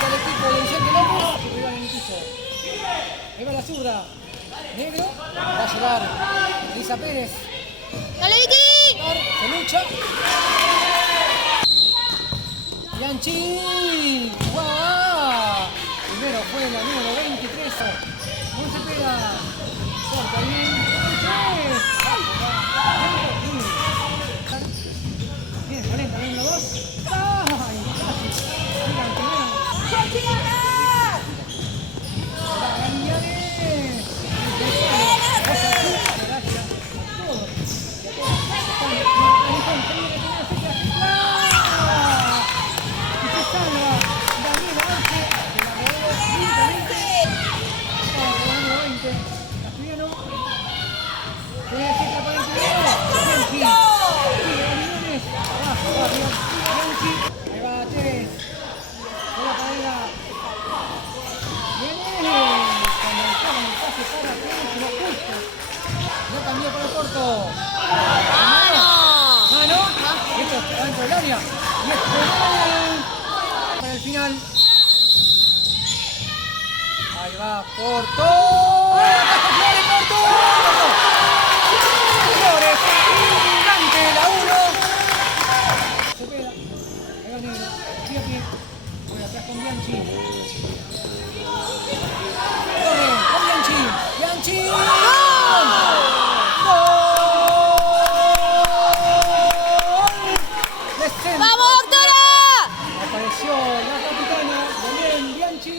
Ataque al equipo de Vicente López. Se pegan en el piso. Ahí va la zurda. Negro. Va a llegar Elisa Pérez. ¡Dale, Vicky! Se lucha. Bianchi. ¡Guau! Primero fue la número 23. No se pega. Corta bien. Bien, Valenta, bien los dos. ¡Ay! Casi. Miran primero. Gavianes. Gracias a todos. No cambió para el corto. Mano. Esto está dentro del área. Y es para el final. Ahí va, corto. Flores, corto. Flores, gigante, la 1. Se pega. Ahí va Negro. Pie a pie. Voy atrás con Bianchi. Corre, con Bianchi. Bianchi. ¡Vamos, doctora! Apareció la capitana, Belén Bianchi,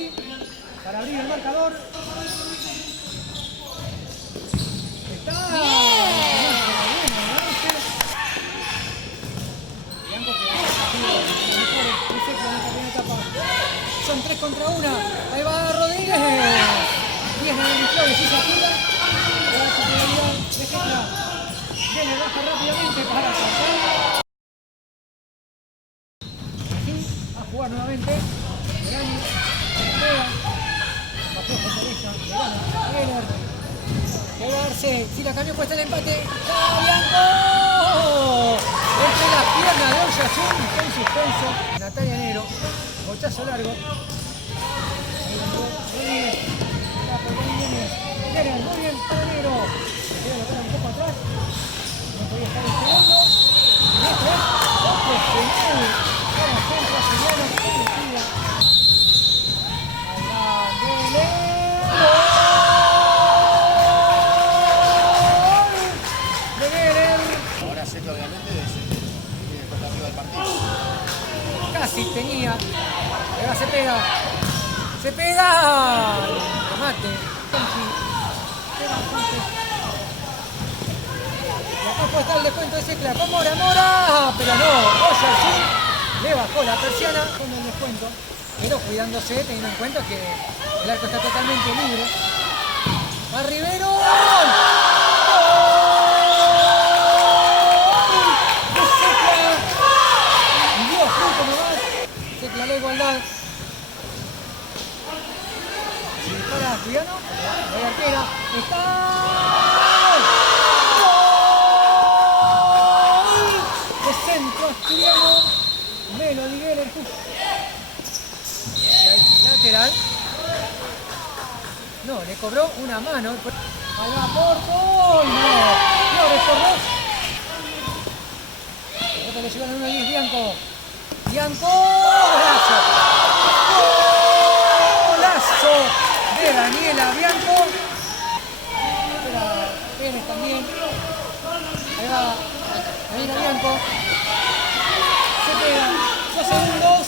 para abrir el marcador. Está Bien. Bianco que son 3 contra 1. Ahí va Rodríguez. 10 de Flores y se apura. Le da superioridad de Getla. Viene, baja rápidamente para saltar. Jugar nuevamente. Verani, pega. Bajó Fortaleza, le gana a Heller. Quedarse. Si la cambió puesta el empate. ¡Bianco! Entre las piernas de Oyarzún. Está en suspenso. Natalia Negro. Bochazo largo. Rodríguez. Heller, muy bien para Negro. Queda la bola un poco atrás. No podía estar esperando. Esto es profesional. Ahora sé que obviamente tiene que estar arriba del partido. Casi tenía. Ahora se pega. Se pega. Remate. Y acá puede estar el descuento de Secla con Mora. Pero no. Oyarzún le bajó la persiana con el descuento. Pero cuidándose, teniendo en cuenta que el arco está totalmente libre. ¡Va Rivero! ¡Gol! ¡De Secla! Y Dios, punto nomás. Secla la igualdad. Si dispara Asturiano, la arquera. ¡Está! ¡Gol! De centro Asturiano. Melody Geller. Lateral. No, le cobró una mano. Ahí va por gol. No. Flores por 2. Otra le llegaron 1-10 Bianco. Bianco. Golazo. Golazo de Daniela Bianco. Espera Pérez también. Ahí va Daniela Bianco. Se pega. 2 segundos.